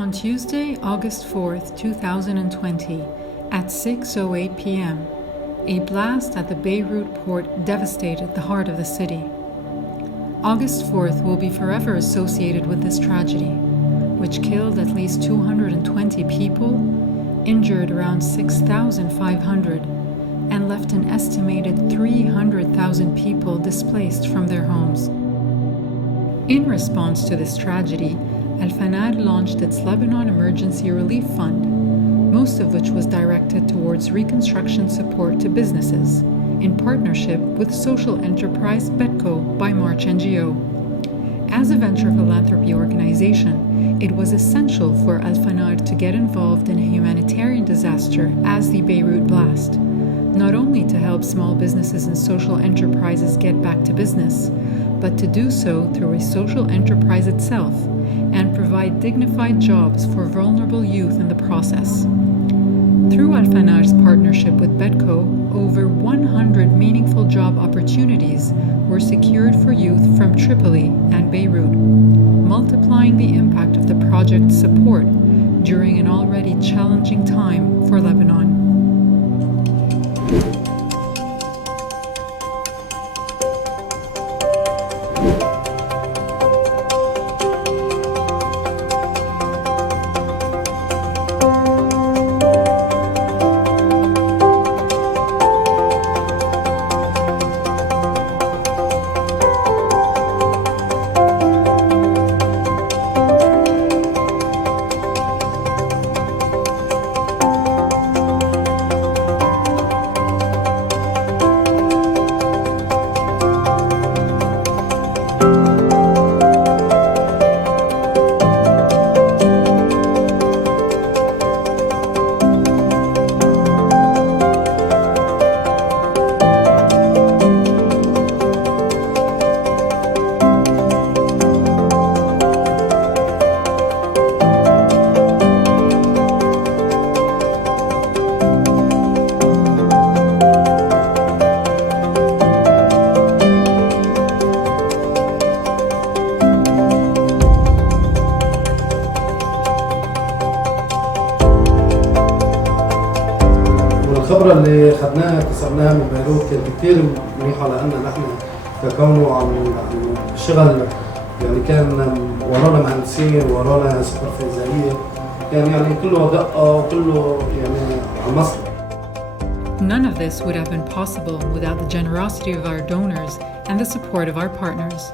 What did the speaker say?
On Tuesday, August 4th, 2020, at 6:08 p.m., a blast at the Beirut port devastated the heart of the city. August 4th will be forever associated with this tragedy, which killed at least 220 people, injured around 6,500, and left an estimated 300,000 people displaced from their homes. In response to this tragedy, Alfanar launched its Lebanon Emergency Relief Fund, most of which was directed towards reconstruction support to businesses, in partnership with social enterprise BEDCO by March NGO. As a venture philanthropy organization, it was essential for Alfanar to get involved in a humanitarian disaster as the Beirut blast, not only to help small businesses and social enterprises get back to business, but to do so through a social enterprise itself and provide dignified jobs for vulnerable youth in the process. Through Alfanar's partnership with BEDCO, over 100 meaningful job opportunities were secured for youth from Tripoli and Beirut, multiplying the impact of the project's support during an already challenging time for Lebanon. الخبرة اللي خدناها اكتسبناها من بيروت كانت كتير منيحة، لأن نحن ككونه عم الشغل يعني كان ورانا مهندسين ورانا سوبرفيزرية، يعني كله دقة وكله يعني على مصلحة. None of this would have been possible without the generosity of our donors and the support of our partners.